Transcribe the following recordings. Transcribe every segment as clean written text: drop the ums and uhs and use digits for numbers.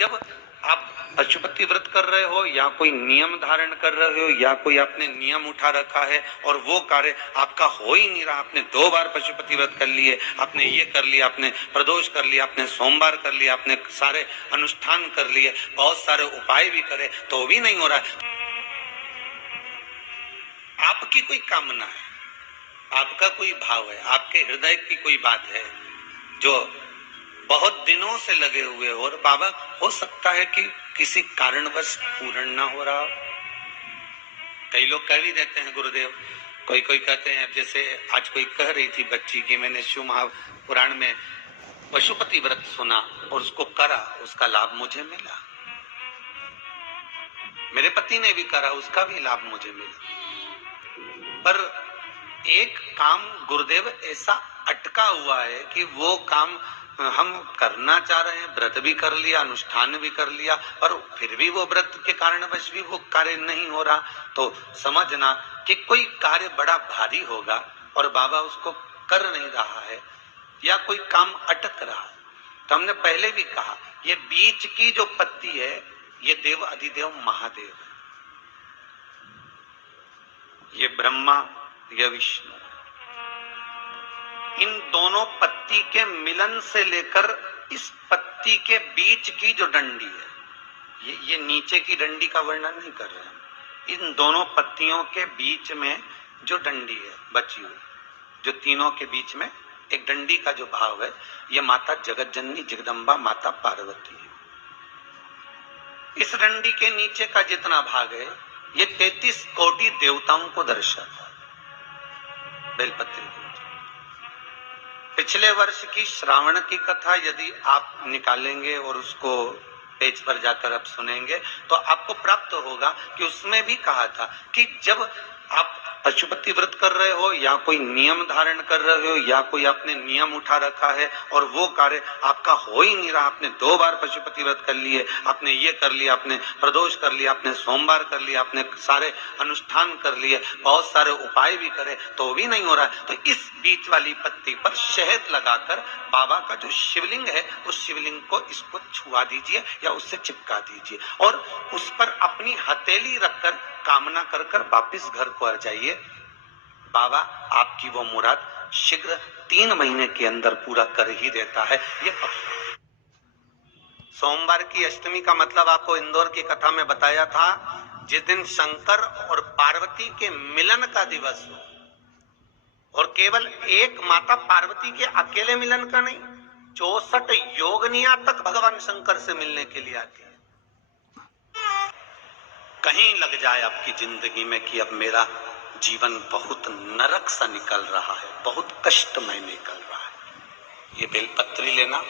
जब आप पशुपति व्रत कर रहे हो या कोई नियम धारण कर रहे हो या कोई आपने नियम उठा रखा है और वो कार्य आपका हो ही नहीं रहा, आपने 2 बार पशुपति व्रत कर लिए, आपने ये कर लिया, आपने प्रदोष कर लिया, आपने सोमवार कर लिया, आपने सारे अनुष्ठान कर लिए, बहुत सारे उपाय भी करे तो भी नहीं हो रहा है। आपकी कोई कामना है, आपका कोई भाव है, आपके हृदय की कोई बात है जो बहुत दिनों से लगे हुए हो और बाबा हो सकता है कि किसी कारणवश पूर्ण ना हो रहा हो। कई लोग कह भी देते हैं गुरुदेव, कोई कोई कहते हैं, जैसे आज कोई कह रही थी बच्ची की मैंने शिव महापुराण में पशुपति व्रत सुना और उसको करा, उसका लाभ मुझे मिला, मेरे पति ने भी करा, उसका भी लाभ मुझे मिला। पर एक काम गुरुदेव ऐसा अटका हुआ है कि वो काम हम करना चाह रहे हैं, व्रत भी कर लिया, अनुष्ठान भी कर लिया, पर फिर भी वो व्रत के कारणवश भी वो कार्य नहीं हो रहा। तो समझना कि कोई कार्य बड़ा भारी होगा और बाबा उसको कर नहीं रहा है या कोई काम अटक रहा है। तो हमने पहले भी कहा, ये बीच की जो पत्ती है ये देव अधिदेव महादेव है, ये ब्रह्मा, ये विष्णु। इन दोनों पत्ती के मिलन से लेकर इस पत्ती के बीच की जो डंडी है, ये नीचे की डंडी का वर्णन नहीं कर रहे हैं, इन दोनों पत्तियों के बीच में जो डंडी है बची हुई, जो तीनों के बीच में एक डंडी का जो भाव है, ये माता जगत जननी जगदम्बा माता पार्वती है। इस डंडी के नीचे का जितना भाग है ये 33 कोटि देवताओं को दर्शाता है। बेलपत्री पिछले वर्ष की श्रावण की कथा यदि आप निकालेंगे और उसको पेज पर जाकर आप सुनेंगे तो आपको प्राप्त होगा कि उसमें भी कहा था कि जब आप पशुपति व्रत कर रहे हो या कोई नियम धारण कर रहे हो या कोई आपने नियम उठा रखा है और वो कार्य आपका हो ही नहीं रहा, आपने 2 बार पशुपति व्रत कर लिए, आपने ये कर लिया, आपने प्रदोष कर लिया, आपने सोमवार कर लिया, आपने सारे अनुष्ठान कर लिए, बहुत सारे उपाय भी करे तो भी नहीं हो रहा है। तो इस बीच वाली पत्ती पर शहद लगाकर बाबा का जो शिवलिंग है उस शिवलिंग को इसको छुआ दीजिए या उससे चिपका दीजिए और उस पर अपनी हथेली रखकर कामना कर कर वापिस घर को आ जाइए। बाबा आपकी वो मुराद शीघ्र 3 महीने के अंदर पूरा कर ही देता है। ये सोमवार की अष्टमी का मतलब आपको इंदौर की कथा में बताया था, जिस दिन शंकर और पार्वती के मिलन का दिवस हो और केवल एक माता पार्वती के अकेले मिलन का नहीं, 64 योगनिया तक भगवान शंकर से मिलने के लिए आती है। कहीं लग जाए आपकी जिंदगी में कि अब मेरा जीवन बहुत नरक सा निकल रहा है, बहुत कष्टमय निकल रहा है, ये बेलपत्री लेना,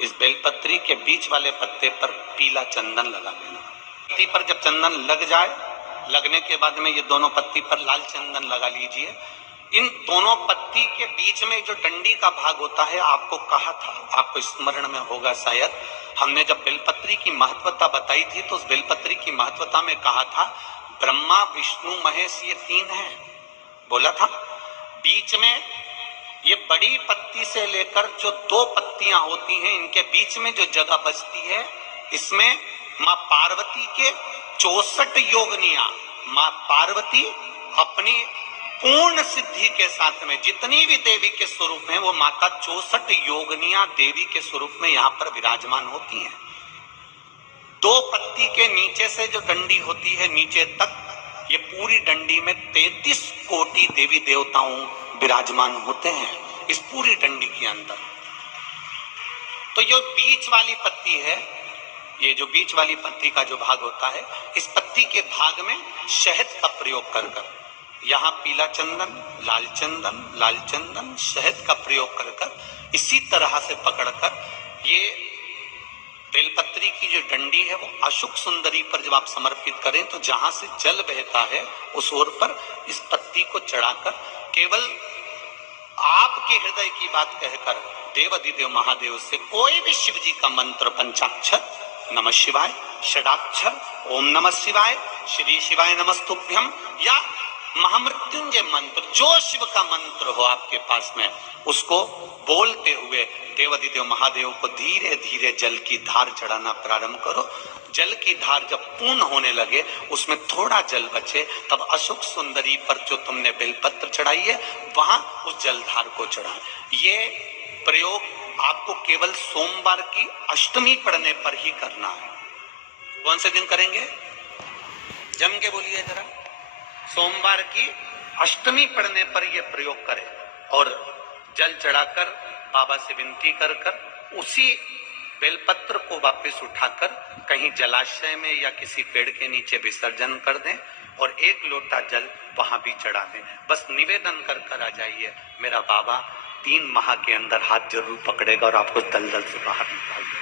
इस बेलपत्री के बीच वाले पत्ते पर पीला चंदन लगा देना। पत्ती पर जब चंदन लग जाए, लगने के बाद में ये दोनों पत्ती पर लाल चंदन लगा लीजिए। इन दोनों पत्ती के बीच में जो डंडी का भाग होता है, आपको कहा था, आपको स्मरण में होगा शायद, हमने जब बेलपत्री की महत्वता बताई थी तो उस बेलपत्री की महत्वता में कहा था ब्रह्मा विष्णु महेश ये 3 हैं, बोला था। बीच में ये बड़ी पत्ती से लेकर जो 2 पत्तियां होती हैं, इनके बीच में जो जगह बचती है, इसमें मां पार्वती के 64 योगनिया, मां पार्वती अपनी पूर्ण सिद्धि के साथ में जितनी भी देवी के स्वरूप हैं वो माता 64 योगनिया देवी के स्वरूप में यहाँ पर विराजमान होती हैं। 2 पत्ती के नीचे से जो डंडी होती है नीचे तक, ये पूरी डंडी में 33 कोटि देवी देवताओं विराजमान होते हैं इस पूरी डंडी के अंदर। तो ये बीच वाली पत्ती है, ये जो बीच वाली पत्ती का जो भाग होता है, इस पत्ती के भाग में शहद का प्रयोग कर कर, यहाँ पीला चंदन, लाल चंदन, शहद का प्रयोग कर कर इसी तरह से पकड़कर ये बेलपत्री की जो डंडी है वो अशुक सुंदरी पर जब आप समर्पित करें तो जहां से जल बहता है उस ओर पर इस पत्ती को चढ़ाकर केवल आपके हृदय की बात कहकर देव अधिदेव महादेव से कोई भी शिव जी का मंत्र, पंचाक्षर नमः शिवाय, षडाक्षर ओम नमः शिवाय, श्री शिवाय नमस्तुभ्यम या महामृत्युंजय मंत्र, जो शिव का मंत्र हो आपके पास में, उसको बोलते हुए देवाधिदेव महादेव को धीरे धीरे जल की धार चढ़ाना प्रारंभ करो। जल की धार जब पूर्ण होने लगे, उसमें थोड़ा जल बचे, तब अशोक सुंदरी पर जो तुमने बेलपत्र चढ़ाई है वहां उस जलधार को चढ़ा। ये प्रयोग आपको केवल सोमवार की अष्टमी पढ़ने पर ही करना है। कौन से दिन करेंगे? जम के बोलिए जरा। सोमवार की अष्टमी पढ़ने पर यह प्रयोग करें और जल चढ़ाकर बाबा से विनती कर कर उसी बेलपत्र को वापस उठाकर कहीं जलाशय में या किसी पेड़ के नीचे विसर्जन कर दें और एक लोटा जल वहां भी चढ़ा दें। बस निवेदन कर कर आ जाइए, मेरा बाबा 3 माह के अंदर हाथ जरूर पकड़ेगा और आपको दलदल से बाहर निकाल देगा।